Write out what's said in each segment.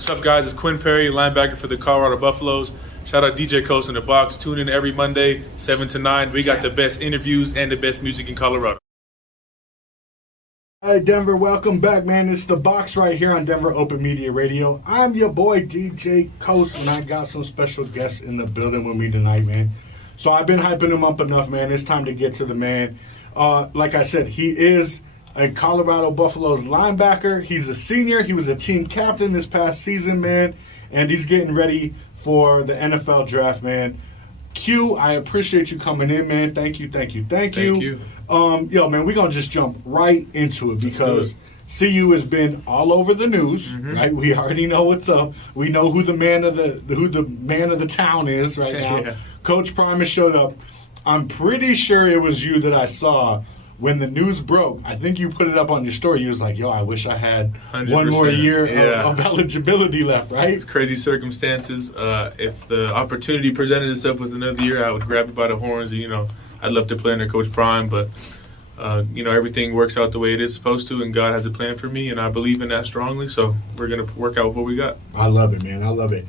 What's up, guys? It's Quinn Perry, linebacker for the Colorado Buffaloes. Shout out DJ Coast in the Box. Tune in every Monday, 7 to 9. We got the best interviews and the best music in Colorado. Hey, Denver, welcome back, man. It's The Box right here on Denver Open Media Radio. I'm your boy, DJ Coast, and I got some special guests in the building with me tonight, man. So I've been hyping him up enough, man. It's time to get to the man. Like I said, he is a Colorado Buffaloes linebacker. He's a senior. He was a team captain this past season, man. And he's getting ready for the NFL draft, man. Q, I appreciate you coming in, man. Thank you. Thank you. Yo, man, we're going to just jump right into it because CU has been all over the news, right? We already know what's up. We know who the man of the town is right now. Yeah. Coach Prime has showed up. I'm pretty sure it was you that I saw when the news broke. I think you put it up on your story. You was like, yo, I wish I had 100%. one more year of eligibility left, right? It's crazy circumstances. If the opportunity presented itself with another year, I would grab it by the horns. I'd love to play under Coach Prime, but everything works out the way it is supposed to, and God has a plan for me, and I believe in that strongly. So we're gonna work out what we got. I love it, man. I love it.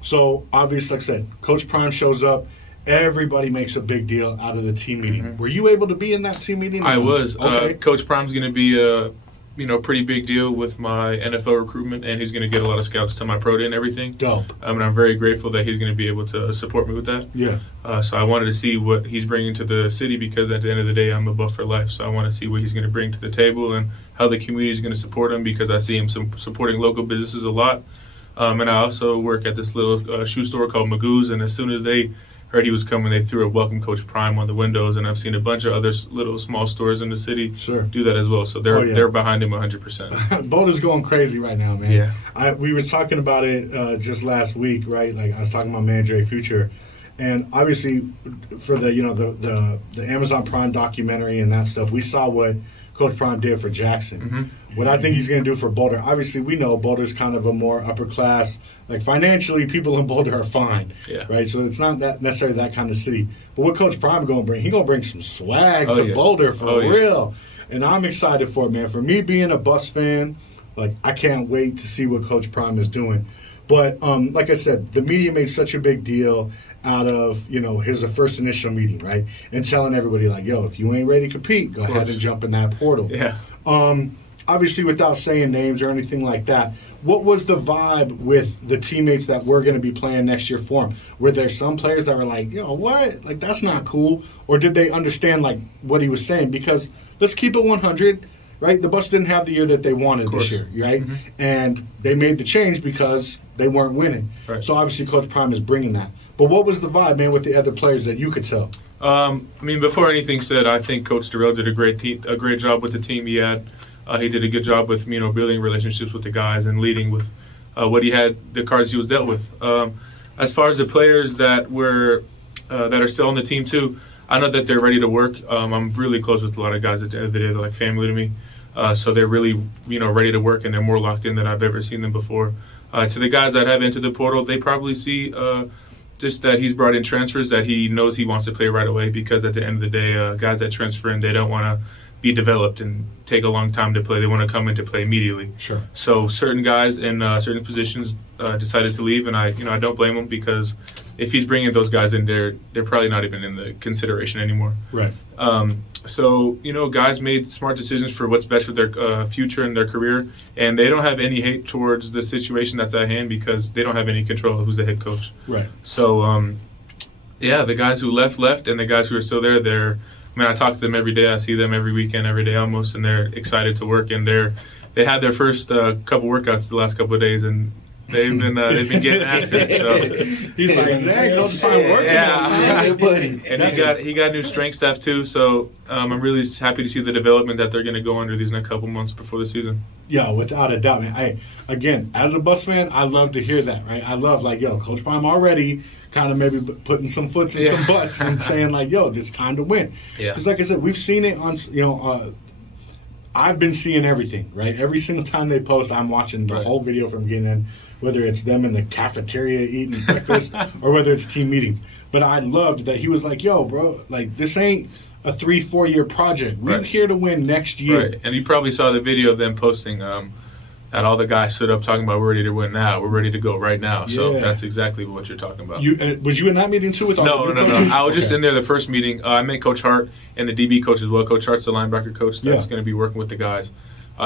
So obviously, like I said, Coach Prime shows up. Everybody makes a big deal out of the team meeting. Were you able to be in that team meeting? I was. Okay. Coach Prime's going to be a pretty big deal with my NFL recruitment, and he's going to get a lot of scouts to my pro day and everything. Dope. And I'm very grateful that he's going to be able to support me with that. Yeah. So I wanted to see what he's bringing to the city because at the end of the day, I'm a Buff for life. So I want to see what he's going to bring to the table and how the community is going to support him because I see him supporting local businesses a lot. And I also work at this little shoe store called Magoo's, and as soon as they heard he was coming, they threw a welcome Coach Prime on the windows, and I've seen a bunch of other little small stores in the city do that as well. So they're behind him 100%. Boulder's going crazy right now, man. Yeah. We were talking about it just last week, right? Like I was talking about Man Dre Future, and obviously for the Amazon Prime documentary and that stuff, we saw what Coach Prime did for Jackson. What I think he's going to do for Boulder, obviously we know Boulder's kind of a more upper class, like financially people in Boulder are fine, right? So it's not that necessarily that kind of city. But what Coach Prime going to bring, he's going to bring some swag to Boulder for real. And I'm excited for it, man. For me being a Buffs fan, like I can't wait to see what Coach Prime is doing. But like I said, the media made such a big deal out of, his first initial meeting, right? And telling everybody like, yo, if you ain't ready to compete, go ahead and jump in that portal. Yeah. Obviously, without saying names or anything like that, what was the vibe with the teammates that were going to be playing next year for him? Were there some players that were like, what? Like, that's not cool? Or did they understand, like, what he was saying? Because let's keep it 100, right? The Buffs didn't have the year that they wanted this year, right? And they made the change because they weren't winning. Right. So, obviously, Coach Prime is bringing that. But what was the vibe, man, with the other players that you could tell? Before anything said, I think Coach Darrell did a great job with the team he had. He did a good job with building relationships with the guys and leading with what he had, the cards he was dealt with. As far as the players that are still on the team too, I know that they're ready to work. I'm really close with a lot of guys at the end of the day. They're like family to me, so they're really ready to work and they're more locked in than I've ever seen them before. To the guys that have entered the portal, they probably see just that he's brought in transfers that he knows he wants to play right away because at the end of the day, guys that transfer in, they don't want to be developed and take a long time to play. They want to come in to play immediately. Sure. So certain guys in certain positions decided to leave, and I don't blame them because if he's bringing those guys in, they're probably not even in the consideration anymore. Right. So guys made smart decisions for what's best for their future and their career, and they don't have any hate towards the situation that's at hand because they don't have any control of who's the head coach. Right. So the guys who left, and the guys who are still there, I talk to them every day. I see them every weekend, every day almost, and they're excited to work. And they had their first couple workouts the last couple of days, and they've been getting after it. So he's like, Zach, go find work. Yeah, buddy. And he got new strength staff too. So I'm really happy to see the development that they're going to go under these next couple months before the season. Yeah, without a doubt, man. Again, as a Buffs fan, I love to hear that, right? I love Coach Prime already kind of maybe putting some foots in some butts and saying like, it's time to win. Yeah. Because like I said, we've seen it on, I've been seeing everything, right? Every single time they post, I'm watching the whole video from getting in, whether it's them in the cafeteria eating breakfast or whether it's team meetings. But I loved that he was like, yo, bro, like this ain't a 3-4 year project. We're here to win next year. Right. And you probably saw the video of them posting And all the guys stood up talking about we're ready to win now. We're ready to go right now. So Yeah. that's exactly what you're talking about. Was you in that meeting too with all No. the new coaches? I was just Okay. in there the first meeting. I met Coach Hart and the DB coach as well. Coach Hart's the linebacker coach that's Yeah. going to be working with the guys.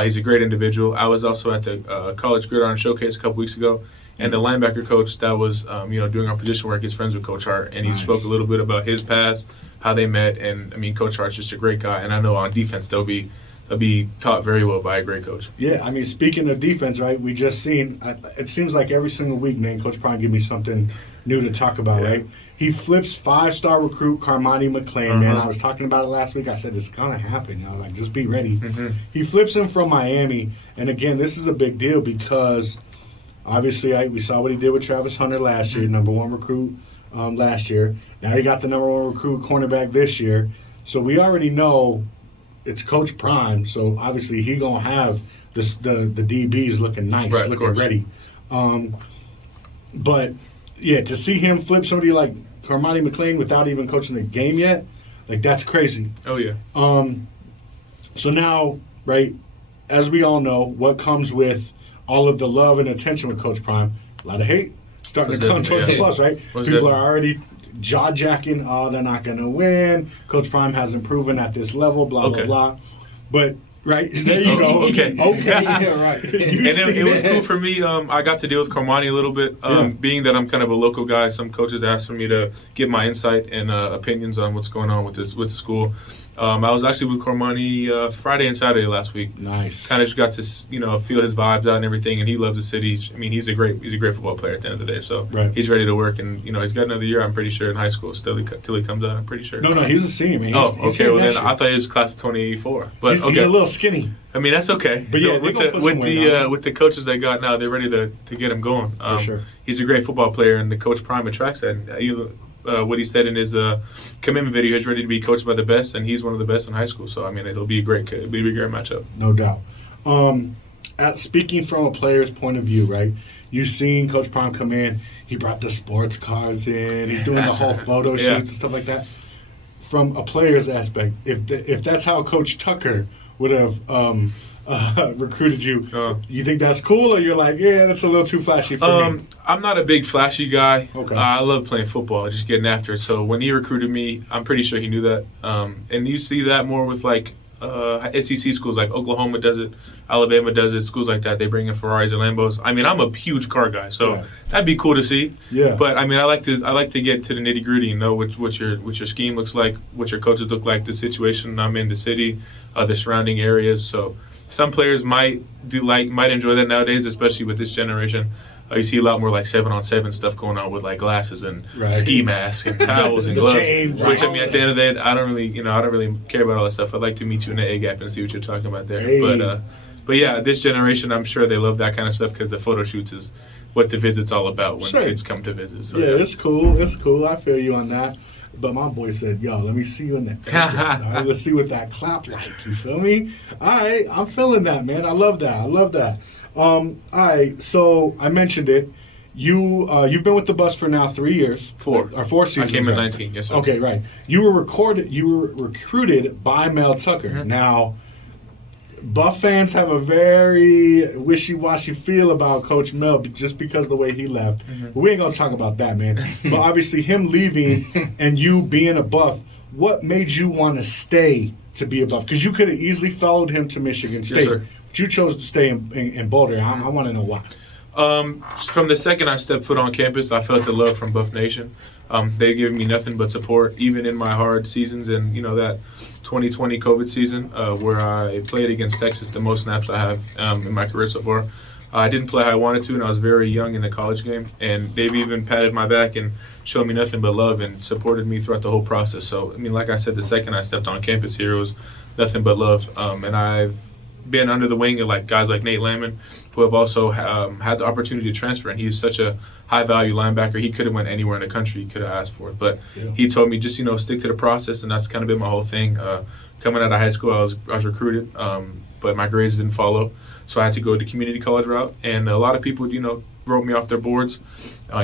He's a great individual. I was also at the College Gridiron Showcase a couple weeks ago, and the linebacker coach that was doing our position work is friends with Coach Hart, and he Nice. spoke a little bit about his past, how they met, and I mean Coach Hart's just a great guy, and I know on defense they'll be taught very well by a great coach. Yeah, I mean, speaking of defense, right? We just seen. It seems like every single week, man, Coach Prime give me something new to talk about, Yeah. right? He flips 5-star recruit Carmani McClain, man. Uh-huh. I was talking about it last week. I said it's gonna happen, y'all. Like, just be ready. Mhm. He flips him from Miami, and again, this is a big deal because obviously, we saw what he did with Travis Hunter last year, number one recruit last year. Now he got the number one recruit cornerback this year. So we already know it's Coach Prime. So obviously he gonna have the DBs looking nice, Right, of looking course. ready. But yeah, to see him flip somebody like Carmani McClain without even coaching the game yet, like that's crazy. Oh yeah. So now, right, as we all know, what comes with all of the love and attention with Coach Prime, a lot of hate starting to come towards the plus, right? Most People definitely. are already jaw-jacking, oh, they're not going to win. Coach Prime hasn't proven at this level, blah, Okay. blah, blah. But, right, there you go. Okay. Okay, yeah, right. You And see it was that? cool for me. I got to deal with Carmani a little bit. Yeah. Being that I'm kind of a local guy, some coaches asked for me to give my insight and opinions on what's going on with the school. I was actually with Carmani Friday and Saturday last week. Nice. Kind of just got to feel his vibes out and everything, and he loves the city. I mean, he's a great football player at the end of the day. So Right. he's ready to work, and he's got another year. I'm pretty sure in high school till he comes out. I'm pretty sure. No, he's a senior, man. Oh, He's okay. here Well, then next year. I thought he was class of 24. But He's okay. a little skinny. I mean, that's okay. But yeah, No, they gonna put some weight on him. with the coaches they got now, they're ready to get him going. For sure. He's a great football player, and the Coach Prime attracts that. What he said in his commitment video, he's ready to be coached by the best, and he's one of the best in high school. So I mean, it'll be a great matchup. No doubt. Speaking from a player's point of view, right? You've seen Coach Prime come in. He brought the sports cars in. He's doing the whole photo Yeah. shoots and stuff like that. From a player's aspect, if that's how Coach Tucker would have recruited you, you think that's cool, or you're like, yeah, that's a little too flashy for me? I'm not a big flashy guy. Okay. I love playing football, just getting after it. So when he recruited me, I'm pretty sure he knew that. And you see that more with like SEC schools, like Oklahoma does it, Alabama does it, schools like that. They bring in Ferraris and Lambos. I mean, I'm a huge car guy, so Right. that'd be cool to see. Yeah. But I mean, I like to get to the nitty gritty and know what your scheme looks like, what your coaches look like, the situation I'm in, the city, the surrounding areas. So some players might enjoy that nowadays, especially with this generation. You see a lot more like 7-on-7 stuff going on with like glasses and Right. ski masks and towels and The gloves. chains, Which right. I mean, at the end of the day, I don't really care about all that stuff. I'd like to meet you in the A gap and see what you're talking about there. Hey. But yeah, this generation, I'm sure they love that kind of stuff because the photo shoots is what the visit's all about when Sure. kids come to visit. So, Yeah, it's cool. It's cool. I feel you on that. But my boy said, yo, let me see you in that. All right, let's see what that clap like. You feel me? All right, I'm feeling that, man. I love that. All right, so I mentioned it. You've been with the bus for now 3 years. 4. Or 4 seasons. I came in right? 19, yes sir. Okay, right. You were recruited by Mel Tucker. Mhm. Now, Buff fans have a very wishy-washy feel about Coach Mel just because of the way he left. Mhm. We ain't gonna talk about that, man. But obviously, him leaving and you being a Buff, what made you want to stay to be a Buff? Because you could have easily followed him to Michigan State. sir. But you chose to stay in Boulder. I want to know why. From the second I stepped foot on campus, I felt the love from Buff Nation. They gave me nothing but support, even in my hard seasons and that 2020 COVID season where I played against Texas, the most snaps I have in my career so far. I didn't play how I wanted to, and I was very young in the college game. And they've even patted my back and showed me nothing but love and supported me throughout the whole process. So, I mean, like I said, the second I stepped on campus here, it was nothing but love. And I've been under the wing of like guys like Nate Landman, who have also had the opportunity to transfer, and he's such a high-value linebacker. He could have went anywhere in the country. He could have asked for it, but Yeah. he told me just stick to the process, and that's kind of been my whole thing. Coming out of high school, I was recruited, but my grades didn't follow, so I had to go the community college route, and a lot of people wrote me off their boards.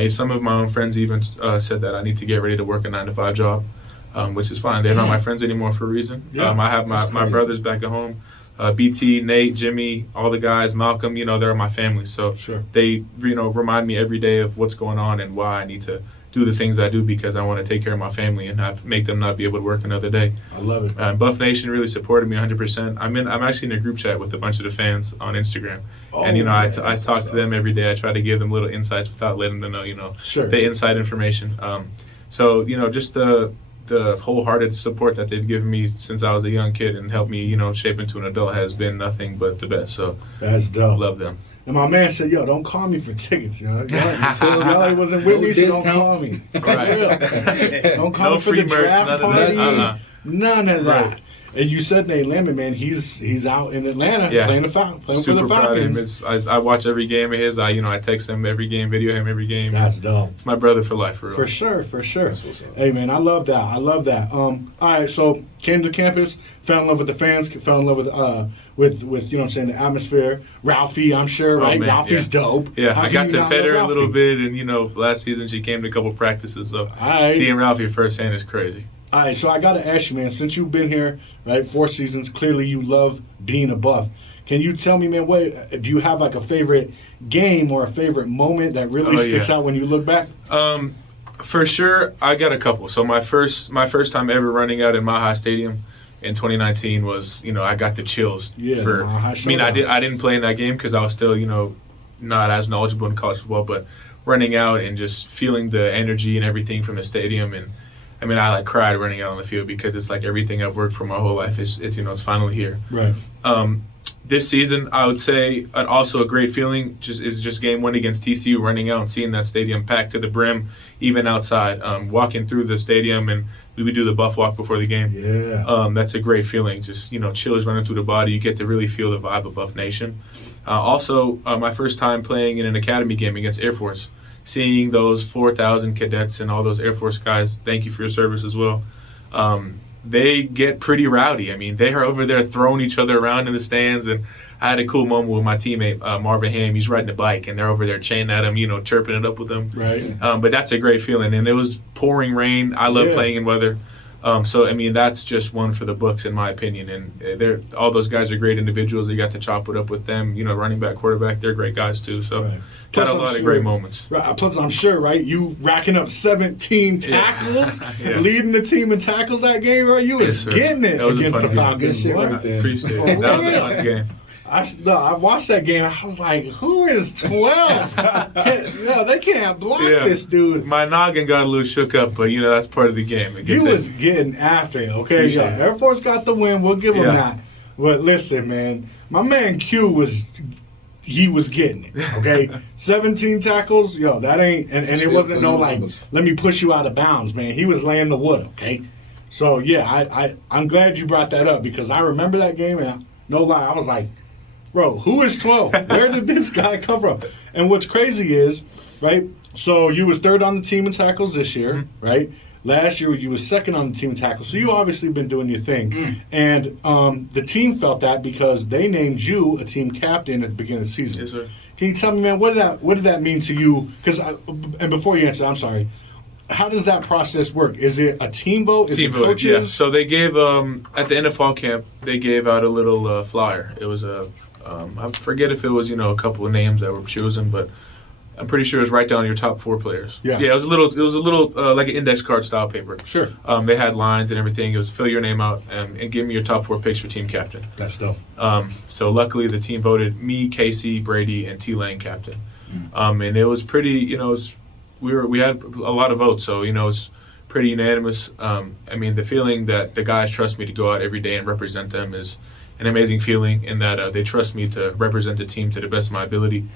Some of my own friends even said that I need to get ready to work a 9-to-5 job, which is fine. They're not my friends anymore for a reason. Yeah, I have that's my crazy. brothers back at home. BT, Nate, Jimmy, all the guys, Malcolm, they're my family. So Sure. they, remind me every day of what's going on and why I need to do the things I do because I want to take care of my family and not make them not be able to work another day. I love it. Buff Nation really supported me 100%. I'm actually in a group chat with a bunch of the fans on Instagram, and I talk to them every day. I try to give them little insights without letting them know, Sure. the inside information. So just the wholehearted support that they've given me since I was a young kid and helped me, shape into an adult has been nothing but the best. So that's dope. Love them. And my man said, "Yo, don't call me for tickets. Y'all wasn't with me, so don't call me. Right. Don't call me for the draft party. None of that. Right. And you said Nate Lemon, man, he's out in Atlanta playing for the Falcons. Super proud of him. I watch every game of his. I text him every game, video him every game. That's dope. It's my brother for life, for real. For sure. Hey, man, I love that. All right, so came to campus, fell in love with the fans, fell in love with the atmosphere. Ralphie, I'm sure, right? Man, Ralphie's dope. Yeah, How I can got you to not pet her love a little Ralphie? bit, and last season she came to a couple practices, so right. seeing Ralphie firsthand is crazy. All right, so I got to ask you, man, since you've been here, right, 4 seasons, clearly you love being a Buff. Can you tell me, man, do you have like a favorite game or a favorite moment that really sticks out when you look back? For sure, I got a couple. So my first time ever running out in Mile High Stadium in 2019 was, I got the chills. I didn't play in that game because I was still, not as knowledgeable in college football, but running out and just feeling the energy and everything from the stadium, and I cried running out on the field because it's like everything I've worked for my whole life it's finally here. Right. This season, I would say also a great feeling is game 1 against TCU, running out and seeing that stadium packed to the brim, even outside. Walking through the stadium, and we would do the Buff Walk before the game. Yeah. That's a great feeling. Just chills running through the body. You get to really feel the vibe of Buff Nation. Also, my first time playing in an academy game against Air Force. Seeing those 4,000 cadets and all those Air Force guys, thank you for your service as well. They get pretty rowdy. They are over there throwing each other around in the stands. And I had a cool moment with my teammate, Marvin Ham. He's riding a bike, and they're over there chaining at him, chirping it up with him. Right. But that's a great feeling. And it was pouring rain. I love playing in weather. That's just one for the books, in my opinion. And all those guys are great individuals. You got to chop it up with them. Running back, quarterback, they're great guys too. So got a lot of great moments. Right. Plus, I'm sure, right? You racking up 17 tackles, leading the team in tackles that game, right? You was getting it against the Falcons. Appreciate it. That was a fun game. I watched that game. I was like, "Who is 12? They can't block this dude." My noggin got a little shook up, but that's part of the game. He was getting after it. Okay, Air Force got the win. We'll give him that. But listen, man, my man Q was getting it. Okay, 17 tackles. That ain't. And it wasn't no like, let me push you out of bounds, man. He was laying the wood. Okay, so I'm glad you brought that up because I remember that game and no lie, I was like, bro, who is 12? Where did this guy come from? And what's crazy is, right, so you was 3rd on the team in tackles this year, right? Last year you was 2nd on the team in tackles. So you obviously been doing your thing. And the team felt that because they named you a team captain at the beginning of the season. Yes, sir. Can you tell me, man, what did that mean to you? And before you answer, I'm sorry. How does that process work? Is it a team vote? Is it coaches? Yeah. So they gave at the end of fall camp, they gave out a little flyer. It was I forget if it was a couple of names that were chosen, but I'm pretty sure it was write down your top 4 players. Yeah. It was a little like an index card style paper. Sure. They had lines and everything. It was fill your name out and give me your top 4 picks for team captain. That's dope. So luckily the team voted me, Casey, Brady, and T Lane captain. And it was pretty. We had a lot of votes, so it was pretty unanimous. The feeling that the guys trust me to go out every day and represent them is an amazing feeling, in that they trust me to represent the team to the best of my ability.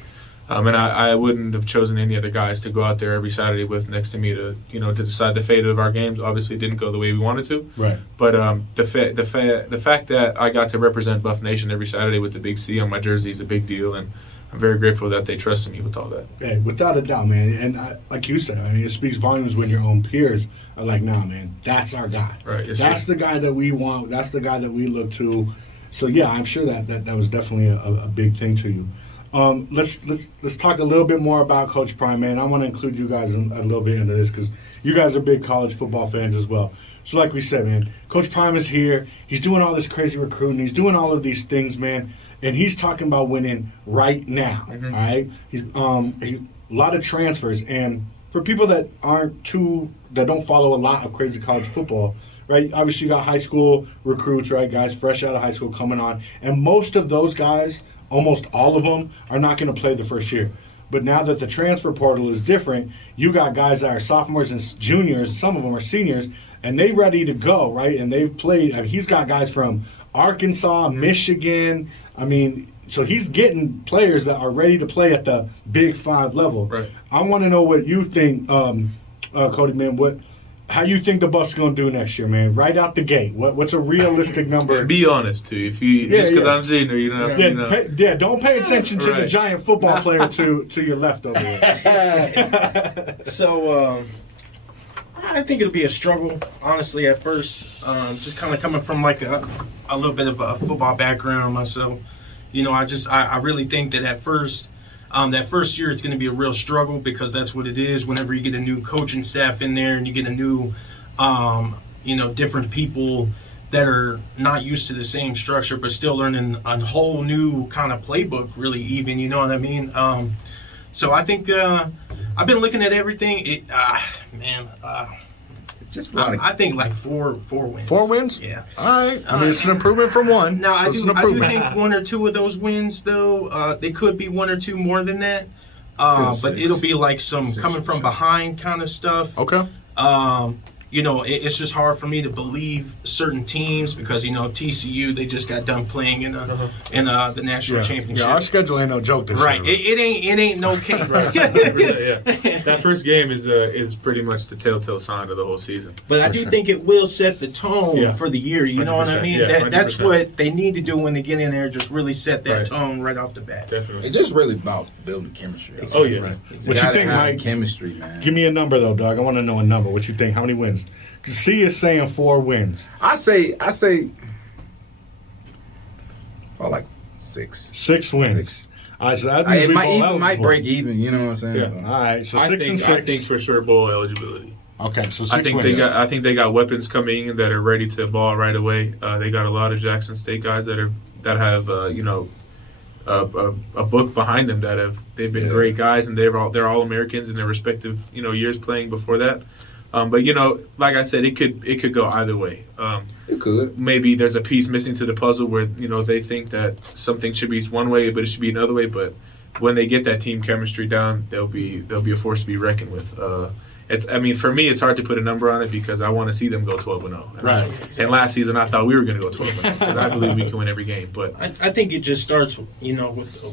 And I wouldn't have chosen any other guys to go out there every Saturday with next to me to decide the fate of our games. Obviously, it didn't go the way we wanted to. Right. But the fact that I got to represent Buff Nation every Saturday with the big C on my jersey is a big deal, and I'm very grateful that they trusted me with all that. Hey, without a doubt, man. And like you said, it speaks volumes when your own peers are like, nah, man, that's our guy. Right. Yes, that's the guy that we want. That's the guy that we look to. So, yeah, I'm sure that was definitely a big thing to you. Let's talk a little bit more about Coach Prime, man. I want to include you guys a little bit into this because you guys are big college football fans as well. So like we said, man, Coach Prime is here. He's doing all this crazy recruiting. He's doing all of these things, man, and he's talking about winning right now. All right, he's a lot of transfers, and for people that don't follow a lot of crazy college football, right? Obviously, you got high school recruits, right? Guys fresh out of high school coming on, and most of those guys, almost all of them, are not going to play the first year. But now that the transfer portal is different, you got guys that are sophomores and juniors. Some of them are seniors, and they ready to go, right? And they've played. I mean, he's got guys from Arkansas, Michigan. I mean, so he's getting players that are ready to play at the Big 5 level. Right. I want to know what you think, Cody, man. How you think the Buffs going to do next year, man? Right out the gate. What's a realistic number? Be honest, too. If you just because I'm sitting there, you don't have to, don't pay attention to the giant football player to your left over there. So, I think it'll be a struggle, honestly, at first. Just kind of coming from like a little bit of a football background myself. You know, I really think that at first, that first year it's going to be a real struggle because that's what it is. Whenever you get a new coaching staff in there and you get a new, different people that are not used to the same structure but still learning a whole new kind of playbook, really, even, you know what I mean? So I think I've been looking at everything. It's just like I think like four wins. 4 wins? Yeah. All right. I mean, it's an improvement from 1. Now, I So do think 1 or 2 of those wins, though, they could be 1 or 2 more than that. But it'll be like some coming from behind kind of stuff. Okay. It's just hard for me to believe certain teams because, TCU, they just got done playing in the national championship. Yeah, our schedule ain't no joke this right. year. It ain't no cake. Right. Yeah. That first game is pretty much the telltale sign of the whole season. But I do think it will set the tone for the year. You know what I mean? Yeah, that's what they need to do when they get in there. Just really set that tone right off the bat. Definitely. It's just really about building chemistry. Oh yeah. Right. What you think, Mike? Chemistry, man. Give me a number though, dog. I want to know a number. What you think? How many wins? C is saying 4 wins. I say, like 6. 6 wins. 6. All right, so that means It might break even. You know what I'm saying? Yeah. All right, so I 6 and 6. I think for sure bowl eligibility. Okay, so 6 I think wins. I think they got weapons coming in that are ready to ball right away. They got a lot of Jackson State guys that have a book behind them they've been great guys and they're all Americans in their respective years playing before that. But like I said, it could go either way. It could. Maybe there's a piece missing to the puzzle where they think that something should be one way, but it should be another way. But when they get that team chemistry down, they'll be a force to be reckoned with. For me, it's hard to put a number on it because I want to see them go 12-0. Right. And last season, I thought we were going to go 12-0 because I believe we can win every game. But I think it just starts, with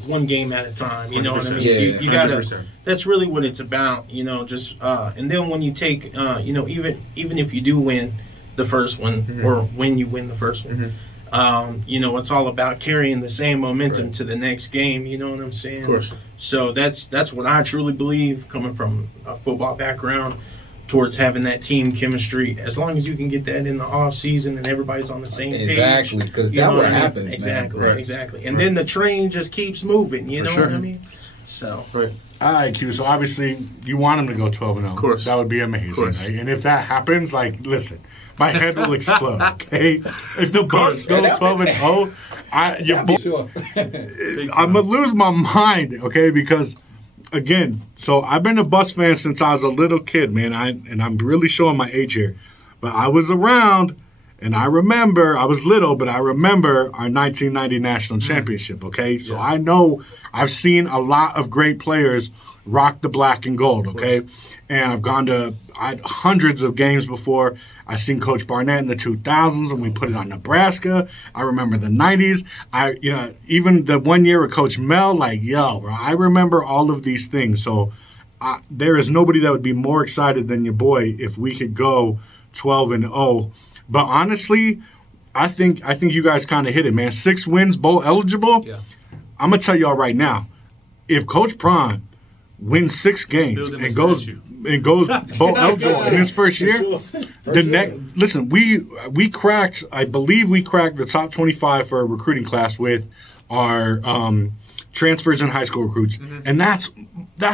one game at a time. You know what I mean? Yeah. You gotta. 100%. That's really what it's about. And then when you take, even if you do win the first one or when you win the first one, it's all about carrying the same momentum to the next game. You know what I'm saying? Of course. So that's what I truly believe, coming from a football background, towards having that team chemistry. As long as you can get that in the off season and everybody's on the same page. Exactly, because that's what happens, exactly, man. Right. Exactly. And then the train just keeps moving. You know what I mean? So. right. All right, Q. So obviously you want them to go 12-0. Of course. That would be amazing. Right? And if that happens, listen, my head will explode. Okay, if the Bucks go 12-0, I'm gonna lose my mind. Okay, because again, so I've been a Bucks fan since I was a little kid, man. I'm really showing my age here, but I was around. And I remember, I was little, but I remember our 1990 national championship, okay? So I know I've seen a lot of great players rock the black and gold, okay? And I've gone to hundreds of games before. I've seen Coach Barnett in the 2000s when we put it on Nebraska. I remember the 90s. Even the 1 year with Coach Mel, bro, I remember all of these things. So there is nobody that would be more excited than your boy if we could go 12-0. But honestly, I think you guys kind of hit it, man. 6 wins, bowl eligible. Yeah. I'm gonna tell y'all right now, if Coach Prime wins 6 games and goes bowl eligible in his first year, listen, we cracked. I believe we cracked the top 25 for a recruiting class with our transfers and high school recruits. And that's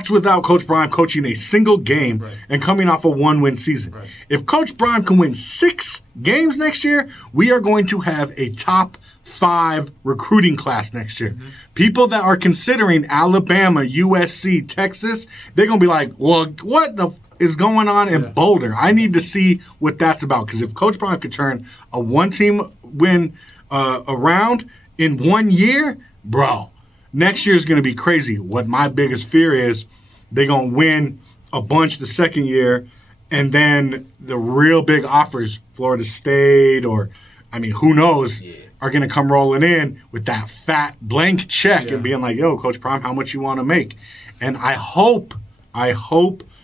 without Coach Prime coaching a single game and coming off a 1-win season. If Coach Prime can win 6 games next year, we are going to have a top 5 recruiting class next year. People that are considering Alabama, USC, Texas, they're going to be like, well, what the is going on in Boulder? I need to see what that's about. Because if Coach Prime could turn a 1-team win around in 1 year, bro, next year is going to be crazy. What my biggest fear is, they're going to win a bunch the second year, and then the real big offers, Florida State or, I mean, who knows, are going to come rolling in with that fat blank check and being like, yo, Coach Prime, how much you want to make? And I hope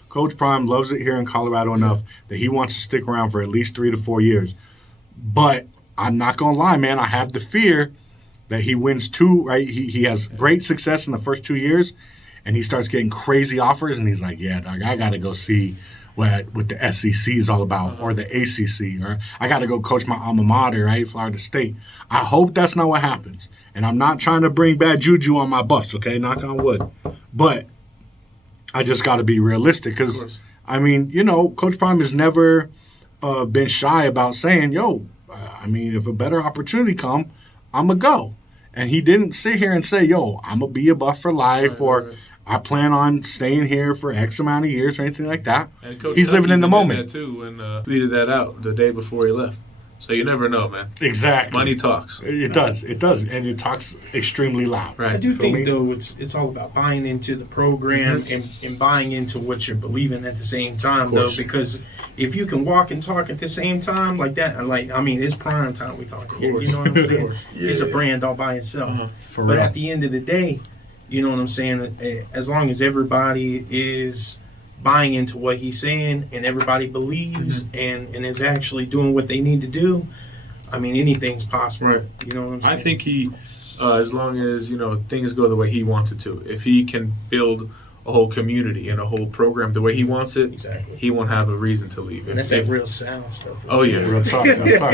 Coach Prime loves it here in Colorado enough that he wants to stick around for at least 3 to 4 years. But I'm not going to lie, man. I have the fear that he wins 2, right? He has great success in the first 2 years, and he starts getting crazy offers, and he's like, yeah, dog, I got to go see what the SEC is all about, or the ACC, or I got to go coach my alma mater, right, Florida State. I hope that's not what happens. And I'm not trying to bring bad juju on my bus, okay? Knock on wood. But I just got to be realistic because, I mean, you know, Coach Prime has never been shy about saying, yo, I mean, if a better opportunity come, I'm going to go. And he didn't sit here and say, yo, I'm going to be a Buff for life or I plan on staying here for X amount of years or anything like that. And Coach He's living in the moment. That too, when tweeted that out the day before he left. So you never know, man. Exactly. Money talks. It does. And it talks extremely loud. Right. I do think, though, it's all about buying into the program and buying into what you're believing at the same time, though, because if you can walk and talk at the same time like that, like, I mean, it's prime time we talking here. You know what I'm saying? It's a brand all by itself. For but real. at the end of the day, you know what I'm saying? As long as everybody is buying into what he's saying and everybody believes and is actually doing what they need to do, I mean, anything's possible. Right. You know what I'm saying? I think he, as long as, you know, things go the way he wants it to, if he can build a whole community and a whole program the way he wants it, Exactly. he won't have a reason to leave. And that's that real sound stuff. Oh, yeah. Real talk. Real talk.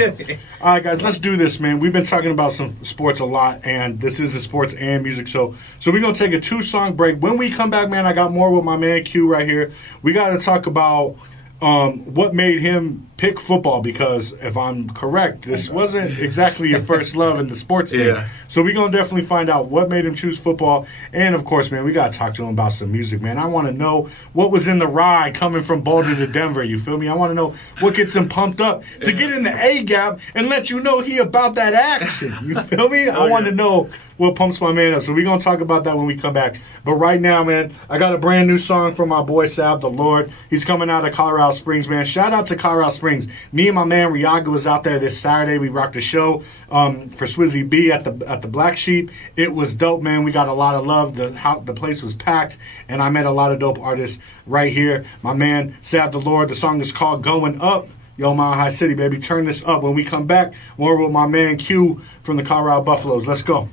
All right, guys, let's do this, man. We've been talking about some sports a lot, and this is a sports and music show. So we're going to take a 2-song break. When we come back, man, I got more with my man Q right here. We got to talk about what made him pick football, because if I'm correct, this wasn't exactly your first love in the sports thing. Yeah. So we're going to definitely find out what made him choose football. And, of course, man, we got to talk to him about some music, man. I want to know what was in the ride coming from Boulder to Denver, you feel me? I want to know what gets him pumped up to get in the A-gap and let you know he about that action, you feel me? I want to know what pumps my man up. So we're going to talk about that when we come back. But right now, man, I got a brand new song from my boy, Sav the Lord. He's coming out of Colorado Springs, man. Shout out to Colorado Springs. Me and my man Riaga was out there this Saturday. We rocked a show for Swizzy B at the Black Sheep. It was dope, man. We got a lot of love. The place was packed, and I met a lot of dope artists right here. My man Sav the Lord. The song is called Going Up. Yo, Mile High City, baby. Turn this up. When we come back, more with my man Q from the Colorado Buffaloes. Let's go.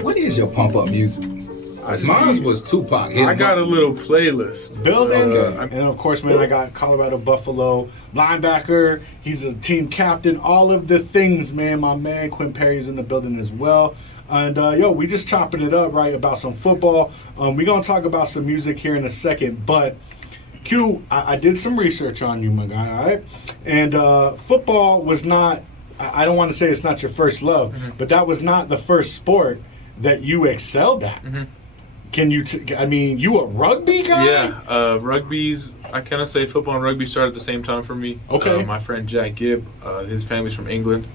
What is your pump up music? Mine was Tupac. I got a little playlist. Building. Okay. And, of course, man, I got Colorado Buffalo linebacker. He's a team captain. All of the things, man. My man Quinn Perry is in the building as well. And, we just chopping it up, right, about some football. We're going to talk about some music here in a second. But, Q, I did some research on you, my guy, all right? And football was not, I don't want to say it's not your first love, but that was not the first sport that you excelled at. Can you, you a rugby guy? Yeah, rugby's, I kind of say football and rugby started at the same time for me. Okay. My friend Jack Gibb, his family's from England,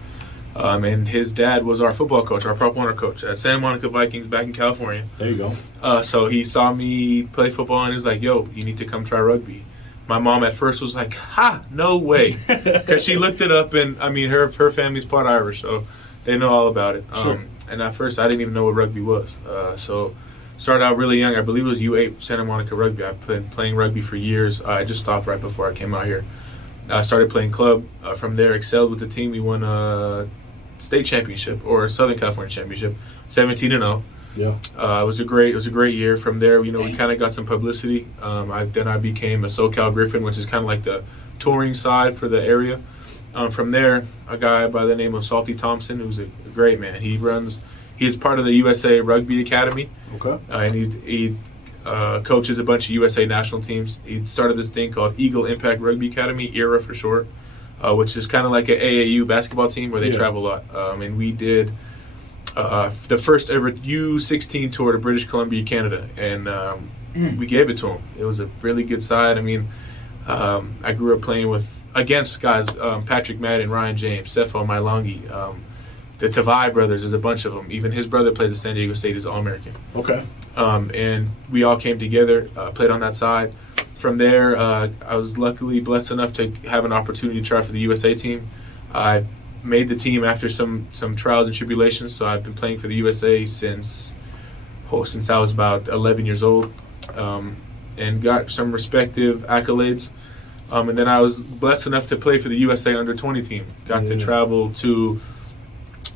and his dad was our football coach, our Prop 1 coach at Santa Monica Vikings back in California. There you go. So he saw me play football and he was like, yo, you need to come try rugby. My mom at first was like, ha, no way. Because she looked it up, and, her family's part Irish, so they know all about it. Sure. And at first, I didn't even know what rugby was. So started out really young. I believe it was U8, Santa Monica Rugby. I've been playing rugby for years. I just stopped right before I came out here. I started playing club. From there, excelled with the team. We won a state championship, or Southern California championship, 17-0. Yeah. It was a great year. From there, we kind of got some publicity. Then I became a SoCal Griffin, which is kind of like the touring side for the area. From there, a guy by the name of Salty Thompson, who's a great man. He runs He's part of the USA Rugby Academy, Okay. and he coaches a bunch of USA national teams. He started this thing called Eagle Impact Rugby Academy, ERA for short, which is kind of like an AAU basketball team where they travel a lot. And we did the first ever U16 tour to British Columbia, Canada, and we gave it to him. It was a really good side. I mean, I grew up playing against guys, Patrick Madden, Ryan James, Stefan Mailangi, the Tavai brothers. There's a bunch of them. Even his brother plays at San Diego State. He's All-American. Okay. And we all came together, played on that side. From there, I was luckily blessed enough to have an opportunity to try for the USA team. I made the team after some trials and tribulations, so I've been playing for the USA since I was about 11 years old, and got some respective accolades. And then I was blessed enough to play for the USA under-20 team. Got to travel to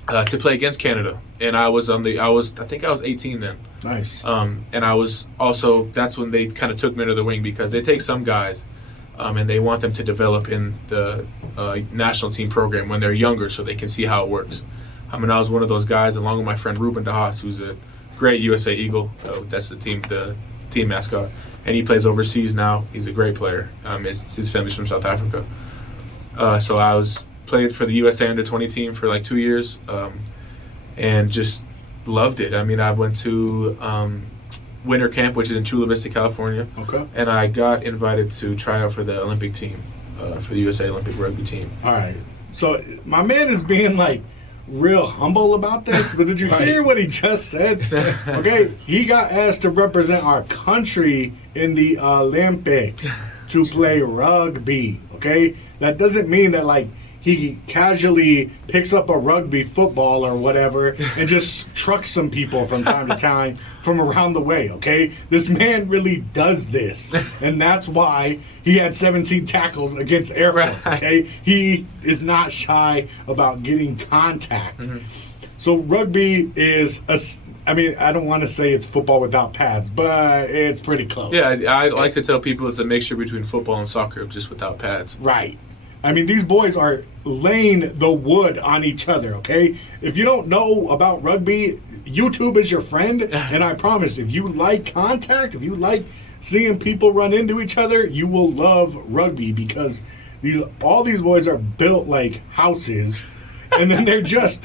play against Canada, and I think I was 18 then. Nice. And I was also, that's when they kind of took me under the wing, because they take some guys and they want them to develop in the national team program when they're younger so they can see how it works. I was one of those guys along with my friend Ruben DeHaas, who's a great USA Eagle. That's the team mascot. And he plays overseas now. He's a great player. His family's from South Africa. So I played for the USA under-20 team for like 2 years and just loved it. I went to winter camp, which is in Chula Vista, California. Okay. And I got invited to try out for the Olympic team, for the USA Olympic rugby team. All right. So my man is being like real humble about this, but did you hear what he just said? Okay, he got asked to represent our country in the Olympics to play rugby. Okay, that doesn't mean that like he casually picks up a rugby football or whatever and just trucks some people from time to time from around the way, okay? This man really does this, and that's why he had 17 tackles against Air Force, okay? He is not shy about getting contact. Mm-hmm. So rugby is, I don't want to say it's football without pads, but it's pretty close. Yeah, I like to tell people it's a mixture between football and soccer, just without pads. Right. These boys are laying the wood on each other, okay? If you don't know about rugby, YouTube is your friend, and I promise, if you like contact, if you like seeing people run into each other, you will love rugby, because all these boys are built like houses, and then they're just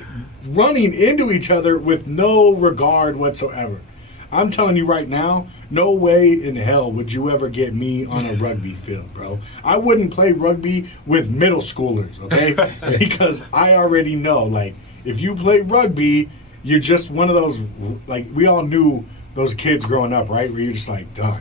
running into each other with no regard whatsoever. I'm telling you right now, no way in hell would you ever get me on a rugby field, bro. I wouldn't play rugby with middle schoolers, okay? Because I already know, like, if you play rugby, you're just one of those, like, we all knew those kids growing up, right? Where you're just like, dog,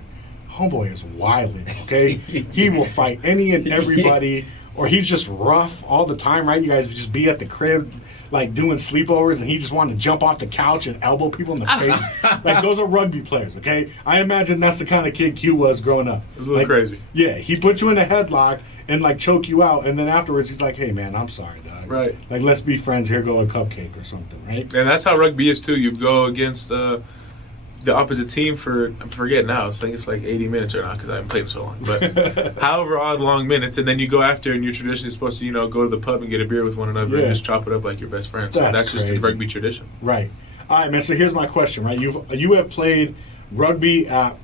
homeboy is wilding, okay? He will fight any and everybody, or he's just rough all the time, right? You guys would just be at the crib, like doing sleepovers, and he just wanted to jump off the couch and elbow people in the face. Like, those are rugby players, okay? I imagine that's the kind of kid Q was growing up. It was a little crazy. Yeah, he put you in a headlock and like choke you out, and then afterwards he's like, hey man, I'm sorry, dog. Right. Like, let's be friends, here go a cupcake or something, right? And that's how rugby is too. You go against the opposite team for, I forget now, I think it's like 80 minutes or not, because I haven't played for so long, but however odd long minutes, and then you go after, and you're traditionally supposed to, go to the pub and get a beer with one another and just chop it up like your best friend. So that's just a rugby tradition. Right. All right, man, so here's my question, right? You have played rugby at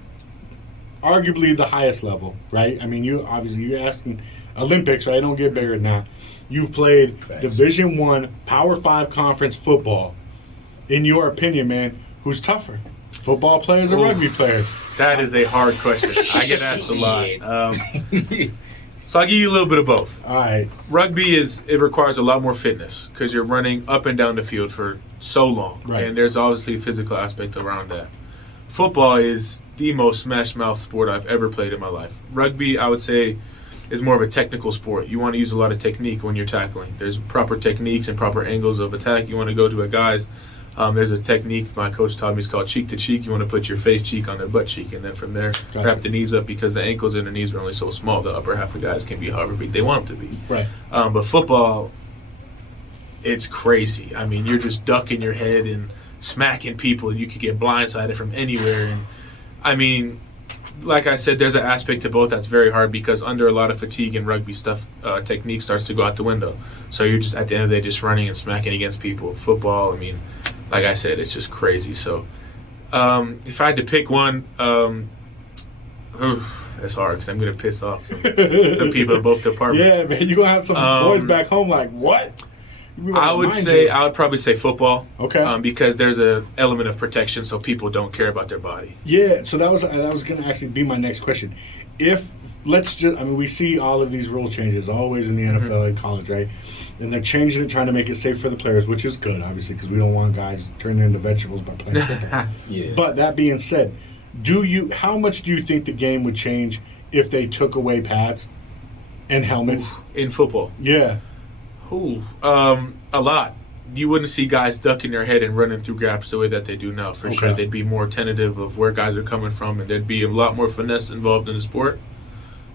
arguably the highest level, right? You're asking Olympics, right? Don't get bigger than that. You've played Division I, Power 5 conference football. In your opinion, man, who's tougher? Football players or rugby players? That is a hard question. I get asked a lot. So I'll give you a little bit of both. All right. Rugby it requires a lot more fitness, because you're running up and down the field for so long. Right. And there's obviously a physical aspect around that. Football is the most smash-mouth sport I've ever played in my life. Rugby, I would say, is more of a technical sport. You want to use a lot of technique when you're tackling. There's proper techniques and proper angles of attack. You want to go to a guy's. There's a technique my coach taught me. It's called cheek to cheek. You want to put your face cheek on their butt cheek, and then from there, wrap the knees up, because the ankles and the knees are only so small. The upper half of guys can be however big they want them to be. Right. But football, it's crazy. You're just ducking your head and smacking people, and you could get blindsided from anywhere. And like I said, there's an aspect to both that's very hard, because under a lot of fatigue in rugby stuff, technique starts to go out the window. So you're just, at the end of the day, just running and smacking against people. Football, like I said, it's just crazy. So if I had to pick one, that's hard because I'm going to piss off some people in both departments. Yeah, man, you're going to have some boys back home like, what? I would probably say football. Okay. Because there's a element of protection, so people don't care about their body. Yeah, so that was going to actually be my next question. We see all of these rule changes always in the NFL and college, right? And they're changing it, trying to make it safe for the players, which is good, obviously, because we don't want guys turning into vegetables by playing football. Yeah. But that being said, how much do you think the game would change if they took away pads and helmets in football? Yeah. A lot. You wouldn't see guys ducking their head and running through gaps the way that they do now. For sure, they'd be more tentative of where guys are coming from, and there'd be a lot more finesse involved in the sport.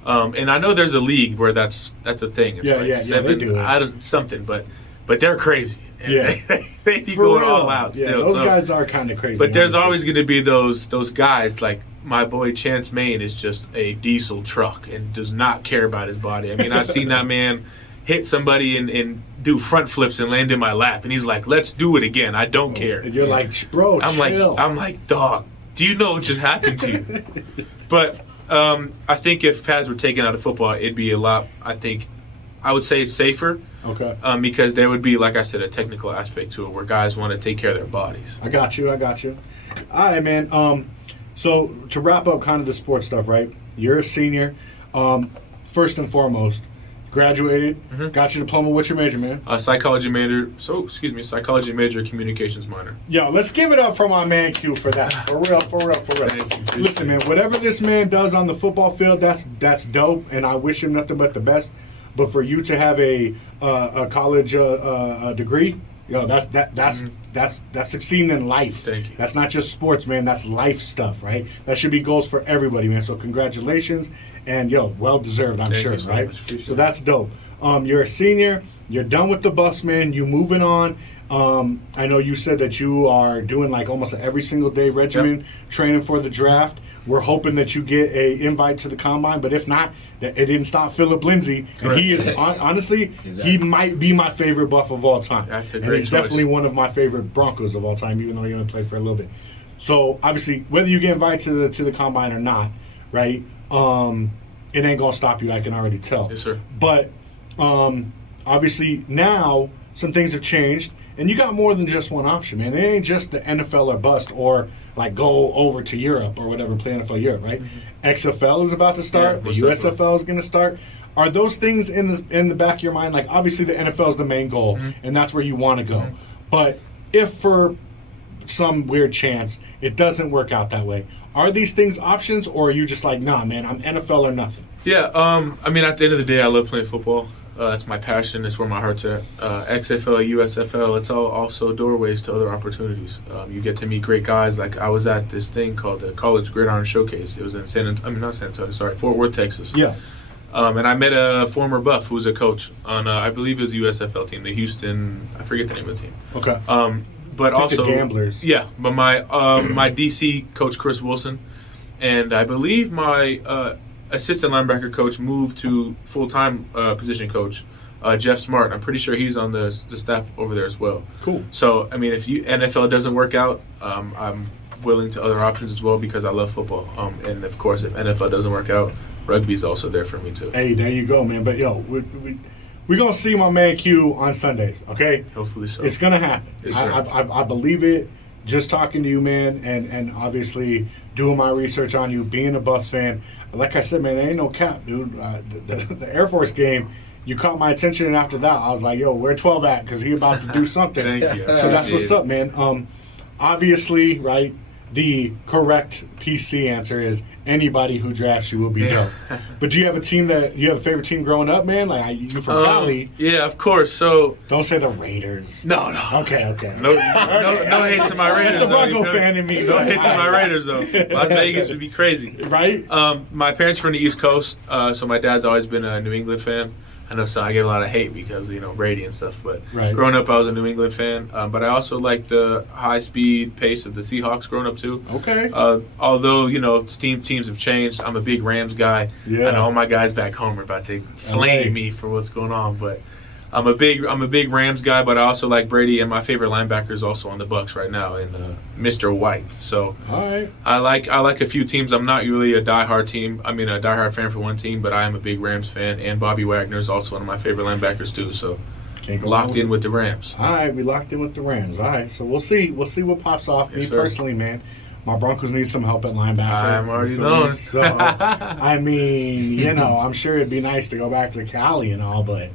And I know there's a league where that's a thing. It's they do it. out of something, but they're crazy. And they be For going real. all out still. Those guys are kind of crazy. But there's always going to be those guys like my boy Chance Main is just a diesel truck and does not care about his body. I mean, I've seen that man hit somebody and do front flips and land in my lap, and he's like, "Let's do it again. I don't care." And you're like, "Bro, chill." I'm like, "Dog, do you know what just happened to you?" But I think if pads were taken out of football, it'd be a lot. I would say it's safer. Okay. Because there would be, like I said, a technical aspect to it where guys want to take care of their bodies. I got you. All right, man. So to wrap up kind of the sports stuff, right? You're a senior. First and foremost, graduated, got your diploma. What's your major, man? Psychology major. Psychology major, communications minor. Yo, let's give it up for my man Q for that. For real. Thank you. Listen, man, whatever this man does on the football field, that's dope, and I wish him nothing but the best. But for you to have a college degree, yo, that's succeeding in life. Thank you. That's not just sports, man. That's life stuff, right? That should be goals for everybody, man. So congratulations, and yo, well deserved, I'm sure, so right? much. So that's dope. You're a senior. You're done with the bus, man. You moving on. I know you said that you are doing like almost an every single day regimen, training for the draft. We're hoping that you get a invite to the combine, but if not, that it didn't stop Philip Lindsay. And he is honestly, he might be my favorite Buff of all time. That's a and great he's choice. definitely one of my favorite Broncos of all time, even though he only played for a little bit. So obviously, whether you get invited to the combine or not, right? It ain't gonna stop you. I can already tell. Yes, sir. But obviously now some things have changed, and you got more than just one option, man. It ain't just the NFL or bust, or like go over to Europe or whatever, play NFL Europe, right? XFL is about to start. The USFL is going to start. Are those things in the back of your mind? Like obviously the NFL is the main goal, and that's where you want to go. But if for some weird chance it doesn't work out that way, are these things options, or are you just like, nah, man, I'm NFL or nothing? Yeah, I mean, at the end of the day, I love playing football. That's my passion. It's where my heart's at. XFL, USFL, it's all also doorways to other opportunities. You get to meet great guys. Like I was at this thing called the College Gridiron Showcase. It was in Fort Worth, Texas. Yeah. And I met a former Buff who was a coach on, I believe it was the USFL team, the Houston, I forget the name of the team. Okay. But also the Gamblers. Yeah, but my my DC coach Chris Wilson, and I believe my assistant linebacker coach moved to full-time position coach Jeff Smart. I'm pretty sure he's on the staff over there as well. Cool. So I mean, if NFL doesn't work out, I'm willing to other options as well because I love football. And of course, if NFL doesn't work out, rugby is also there for me too. Hey, there you go, man. But yo, we're gonna see my man Q on Sundays, okay? Hopefully so. It's gonna happen. Yes, I believe it. Just talking to you, man, and obviously doing my research on you, being a Buffs fan. Like I said, man, there ain't no cap, dude. The Air Force game, you caught my attention, and after that, I was like, yo, where 12 at? Because he about to do something. Thank you. So that's what's up, man. Obviously, right, the correct PC answer is anybody who drafts you will be dope. But do you have a favorite team growing up, man? Like you from Cali? Yeah, of course. So don't say the Raiders. No. Okay. No hate to my Raiders. That's the Bronco though. fan in me. No hate to my Raiders though. Las Vegas would be crazy, right? My parents from the East Coast, so my dad's always been a New England fan. I know, so I get a lot of hate because Brady and stuff. But growing up, I was a New England fan. But I also like the high-speed pace of the Seahawks growing up too. Okay. Although teams have changed, I'm a big Rams guy. Yeah. I know all my guys back home are about to flame me for what's going on, but I'm a big Rams guy, but I also like Brady, and my favorite linebacker is also on the Bucs right now, and Mr. White. So All right. I like a few teams. I'm not really a diehard fan for one team, but I am a big Rams fan, and Bobby Wagner is also one of my favorite linebackers too. So Can't go locked wrong in with the Rams. All right, we locked in with the Rams. All right, so we'll see what pops off. Yes, Me sir. personally, man, my Broncos need some help at linebacker. I'm already You feel knowing. me? So, I mean, I'm sure it'd be nice to go back to Cali and all, but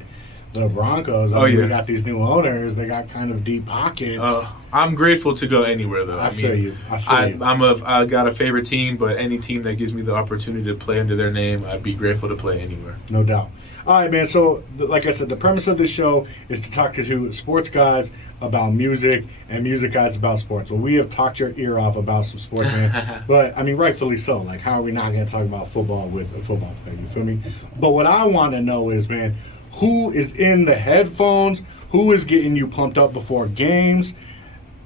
the Broncos, Oh, we yeah. got these new owners. They got kind of deep pockets. I'm grateful to go anywhere though. I feel you. I got a favorite team, but any team that gives me the opportunity to play under their name, I'd be grateful to play anywhere. No doubt. All right, man. So, like I said, the premise of this show is to talk to sports guys about music and music guys about sports. Well, we have talked your ear off about some sports, man. But, I mean, rightfully so. Like, how are we not going to talk about football with a football player? You feel me? But what I want to know is, man, who is in the headphones? Who is getting you pumped up before games?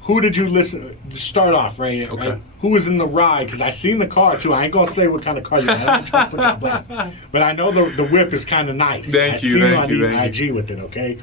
Who did you listen? Start off, right? Okay. Right? Who was in the ride? Because I seen the car too. I ain't gonna say what kind of car you had. I don't try to put you on blast. But I know the whip is kind of nice. Thank you, I seen thank you you, on thank IG with it. Okay.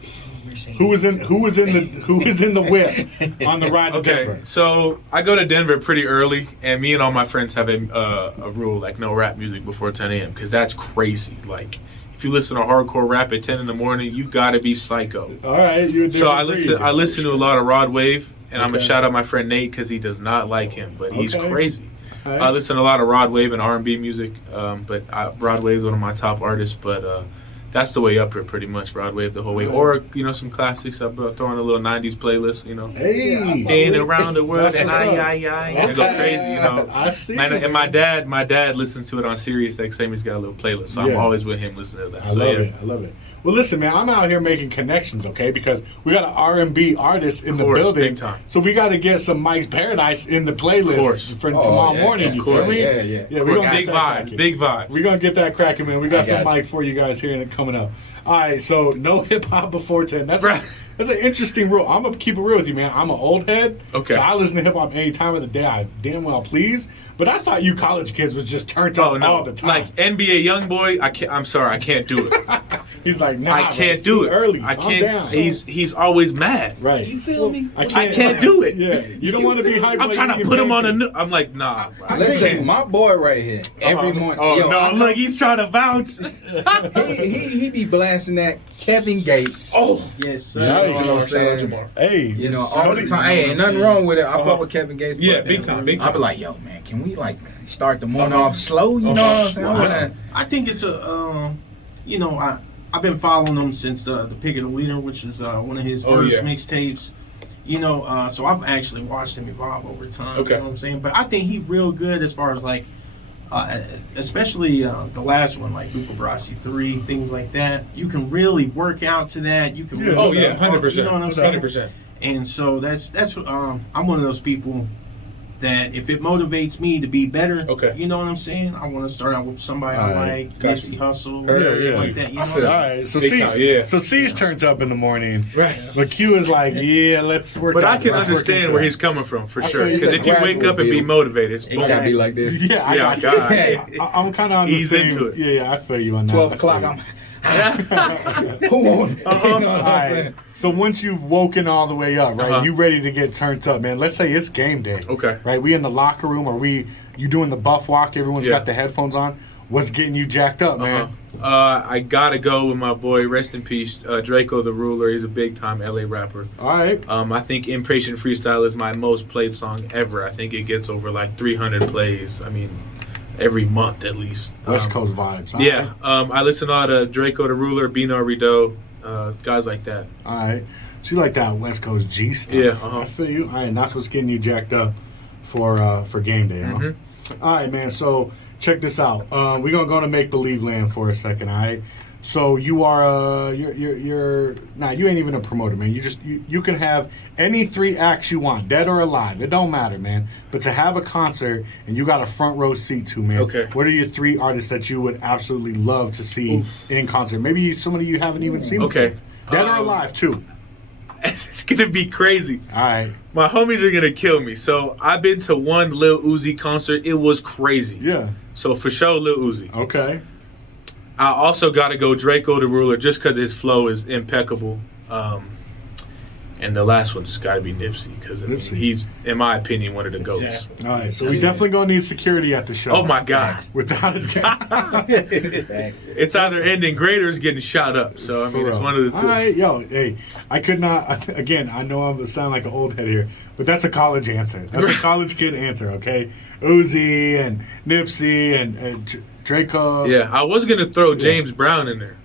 Who was in the whip on the ride to Okay, Denver? so I go to Denver pretty early, and me and all my friends have a rule like no rap music before 10 a.m. because that's crazy. Like, if you listen to hardcore rap at 10 in the morning, you gotta be psycho. All right. You're a So I different breed. listen to a lot of Rod Wave, and I'm gonna Okay. shout out my friend Nate because he does not like him, but he's Okay. crazy. All right. I listen to a lot of Rod Wave and R&B music, but Rod Wave is one of my top artists. But that's the way up here, pretty much. Rod Wave the whole way, or some classics. I throw in a little '90s playlist. Hey. In around the world, That's and what's up. I go crazy. I see. And my dad listens to it on Sirius XM. He's got a little playlist, so Yeah. I'm always with him listening to that. I So, love yeah. it. I love it. Well, listen, man, I'm out here making connections, okay? Because we got an R&B artist in the course, building, big time. so we got to get some Mike's Paradise in the playlist course. for tomorrow morning. yeah, You of feel course. me? Yeah. Yeah, we're gonna Big get that vibes, big vibes. We're gonna get that cracking, man. We got I some got you. Mike for you guys here and coming up. All right, so no hip hop before 10. That's Right. that's an interesting rule. I'm gonna keep it real with you, man. I'm an old head, Okay. so I listen to hip hop any time of the day. I damn well please. But I thought you college kids was just turned up Oh no! all the time. Like NBA YoungBoy, I'm sorry, I can't do it. He's like, nah, I bro, can't it's do too it. early. I Calm can't. down. He's always mad. Right. You feel me? I can't do it. Yeah, you don't want to be hyped. I'm while trying to eating put him on a. pancakes. I'm like, nah. Bro, I Listen, can't. my boy right here, every morning. Oh yo, no! Look, he's trying to bounce. he be blasting that Kevin Gates. Oh, Yes, sir. Yeah, You know what I'm saying? Hey, You know, so all the time. Hey, ain't nothing wrong with it. I Uh-huh. fuck with Kevin Gates. yeah, but, big time, big I time. be like, yo, man, can we like start the morning Uh-huh. off slow? You know what I'm saying? I wanna, I think it's I've been following him since the Pick of the Leader, which is one of his Oh, first yeah. mixtapes. So I've actually watched him evolve over time. Okay. You know what I'm saying? But I think he's real good as far as like, especially the last one, like Luca Brasi 3, things like that. You can really work out to that. You can. Yeah. Really Oh yeah, You 100%. know what I'm saying? 100%. And so that's I'm one of those people that if it motivates me to be better, Okay. you know what I'm saying? I want to start out with somebody All I right. like, Gotcha. Nipsey Hussle, Yeah, something yeah. like that. You know I what feel I'm all saying? right. So Big C's, time, yeah. so C's turns up in the morning, Right. but Q is like, yeah, let's work. But out, I can let's work understand into where it. he's coming from for I sure. feel you. Because It's if a you wake up and be gradual motivated, it's it gotta be boom. like this. Yeah, I Yeah, got God. you. I'm kind of on the Ease same. into it. Yeah, I feel you on that. 12 I o'clock, feel I'm. you. Who won? You know what All I'm right. saying? So once you've woken all the way up, right, Uh-huh. you ready to get turned up, man. Let's say it's game day. Okay. Right, we in the locker room, or you doing the buff walk? Everyone's Yeah. got the headphones on. What's getting you jacked up, man? I gotta go with my boy, rest in peace, Draco the Ruler. He's a big time LA rapper. All right. I think Impatient Freestyle is my most played song ever. I think it gets over like 300 plays. I mean, every month at least. West Coast vibes. All Yeah. right. I listen to a lot of Draco the Ruler, Bino Rideau, guys like that. All right. So you like that West Coast G stuff? Yeah, uh-huh. I feel you. All right, and that's what's getting you jacked up for game day. Huh? Mhm. All right, man. So check this out. We're gonna go to make believe land for a second. All right. So you are you ain't even a promoter, man. You can have any 3 acts you want, dead or alive. It don't matter, man. But to have a concert and you got a front row seat to, man. Okay. What are your 3 artists that you would absolutely love to see in concert? Maybe somebody you haven't even seen. Okay. before. Dead or alive too. It's gonna be crazy. All right. My homies are gonna kill me. So I've been to one Lil Uzi concert. It was crazy. Yeah. So for sure, Lil Uzi. Okay. I also got to go Draco the Ruler just because his flow is impeccable. And the last one just got to be Nipsey because he's, in my opinion, one of the goats. Exactly. All right, so we definitely gonna need security at the show. Oh my God! Without a doubt. It's either ending great or it's getting shot up. So I mean, it's one of the two. All right, yo, hey, I could not. Again, I know I'm sound like an old head here, but that's a college answer. That's a college kid answer. Okay, Uzi and Nipsey and Draco. Yeah, I was gonna throw James Brown in there.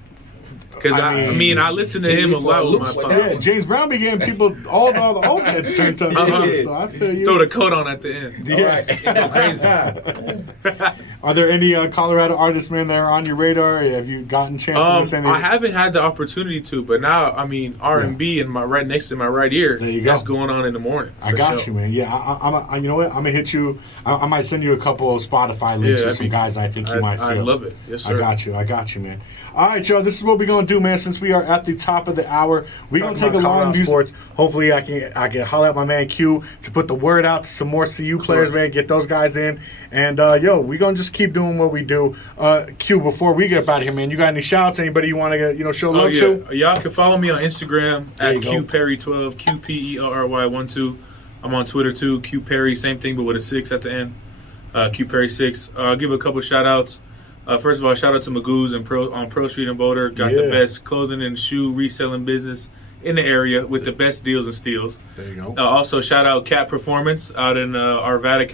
Because I mean, I listen to him a lot with my pop. Yeah, James Brown be getting people, all the old heads turned up. So I feel you. Throw the coat on at the end. Yeah. Go crazy. Are there any Colorado artists, man, that are on your radar? Have you gotten a chance to listen to I haven't had the opportunity to, but now, I mean, R&B in my right next to my right ear. There you go. That's going on in the morning. I got you, man. Yeah, you know what? I'm gonna hit you. I might send you a couple of Spotify links with some guys I think you might feel. I love it. Yes, sir. I got you, man. All right, Joe. This is what we're gonna do, man. Since we are at the top of the hour, we're gonna take a long sports. Hopefully, I can holler at my man Q to put the word out to some more CU players, man. Get those guys in, and we're gonna just keep doing what we do. Q, before we get up out of here, man, you got any shouts? Anybody you want to show love to? Y'all can follow me on Instagram at QPerry12, QPERRY12. I'm on Twitter too, Q Perry, same thing but with a 6 at the end. QPerry6. I'll give a couple shout outs. First of all, shout out to Magoo's on Pro Street in Boulder. Got the best clothing and shoe reselling business in the area with the best deals and steals. There you go. Also, shout out Cat Performance out in Arvada,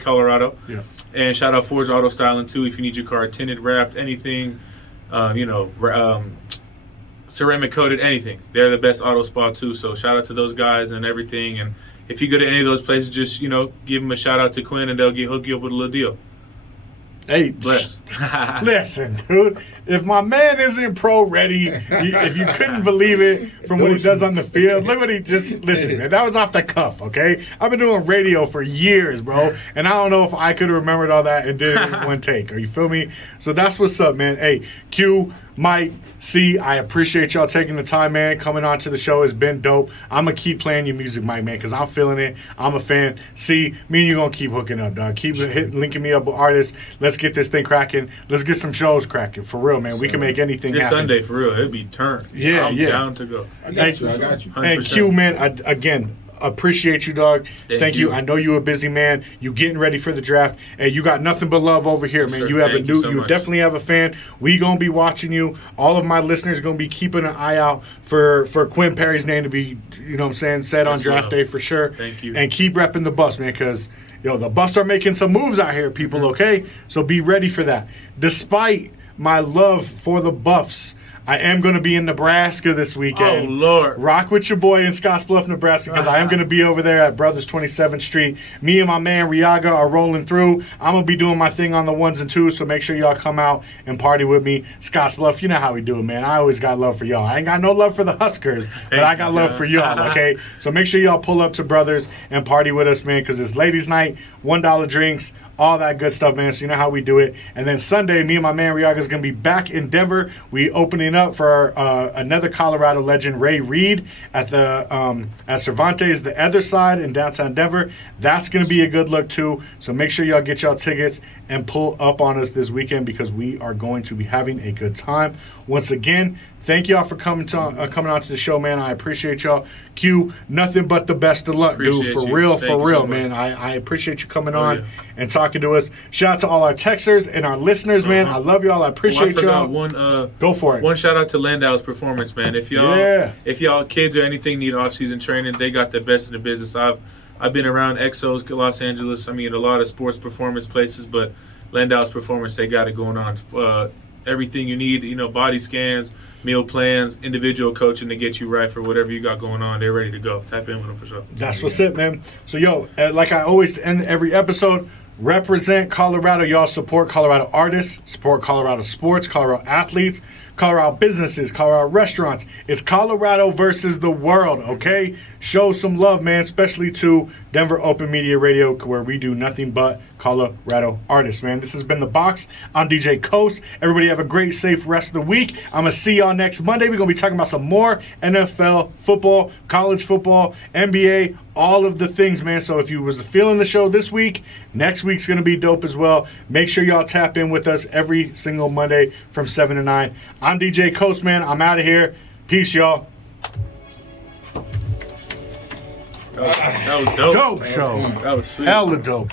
Colorado. Yeah. And shout out Forge Auto Styling too. If you need your car tinted, wrapped, anything, ceramic coated, anything. They're the best auto spa too. So shout out to those guys and everything. And if you go to any of those places, just give them a shout out to Quinn and they'll hook you up with a little deal. Hey, bless. Listen, dude. If my man isn't pro ready, if you couldn't believe it from what he does on the field, look what he just listen, man. That was off the cuff, okay? I've been doing radio for years, bro, and I don't know if I could have remembered all that and did it in one take. Are you feel me? So that's what's up, man. Hey, Q, Mike, C, I appreciate y'all taking the time, man. Coming on to the show has been dope. I'm going to keep playing your music, Mike, man, because I'm feeling it. I'm a fan. C, me and you going to keep hooking up, dog. Keep linking me up with artists. Let's get this thing cracking. Let's get some shows cracking. For real, man. We can make anything happen. This Sunday, for real. It'd be turned. Yeah, I'm down to go. I got you. 100%. And Q, man, again, appreciate you, dog. Thank you. I know you're a busy man. You getting ready for the draft, and you got nothing but love over here, man. Sir, you have you definitely have a fan. We gonna be watching you. All of my listeners gonna be keeping an eye out for Quinn Perry's name to be, said on draft day for sure. Thank you. And keep repping the bus, man, because the Buffs are making some moves out here, people. Okay, so be ready for that. Despite my love for the Buffs, I am going to be in Nebraska this weekend. Oh, Lord. Rock with your boy in Scottsbluff, Nebraska, because I am going to be over there at Brothers 27th Street. Me and my man Riaga are rolling through. I'm going to be doing my thing on the 1s and 2s, so make sure y'all come out and party with me. Scottsbluff, you know how we do it, man. I always got love for y'all. I ain't got no love for the Huskers, but I got love for y'all, okay? So make sure y'all pull up to Brothers and party with us, man, because it's ladies' night, $1 drinks, all that good stuff, man. So you know how we do it. And then Sunday, me and my man Riaga is going to be back in Denver. We opening up for another Colorado legend, Ray Reed, at the at Cervantes, the other side in downtown Denver. That's going to be a good look too. So make sure y'all get y'all tickets and pull up on us this weekend because we are going to be having a good time. Once again, thank y'all for coming on to the show, man. I appreciate y'all. Q, nothing but the best of luck, dude. For real, man. I appreciate you coming on and talking to us. Shout out to all our texters and our listeners, man. I love y'all. I appreciate y'all. Go for it. One shout out to Landau's Performance, man. If y'all kids or anything need off-season training, they got the best in the business. I've been around Exos, Los Angeles. I mean, a lot of sports performance places, but Landau's Performance, they got it going on. Everything you need, body scans, meal plans, individual coaching to get you right for whatever you got going on. They're ready to go. Tap in with them for sure. That's what's it, man. So, like I always end every episode, represent Colorado. Y'all support Colorado artists, support Colorado sports, Colorado athletes. Colorado businesses, Colorado restaurants. It's Colorado versus the world, okay? Show some love, man, especially to Denver Open Media Radio, where we do nothing but Colorado artists, man. This has been The Box. I'm DJ Coast. Everybody have a great, safe rest of the week. I'm going to see y'all next Monday. We're going to be talking about some more NFL football, college football, NBA, all of the things, man. So if you was feeling the show this week, next week's going to be dope as well. Make sure y'all tap in with us every single Monday from 7 to 9. I'm DJ Coast, man. I'm out of here. Peace, y'all. That was dope. Dope show. That was sweet. Hella dope.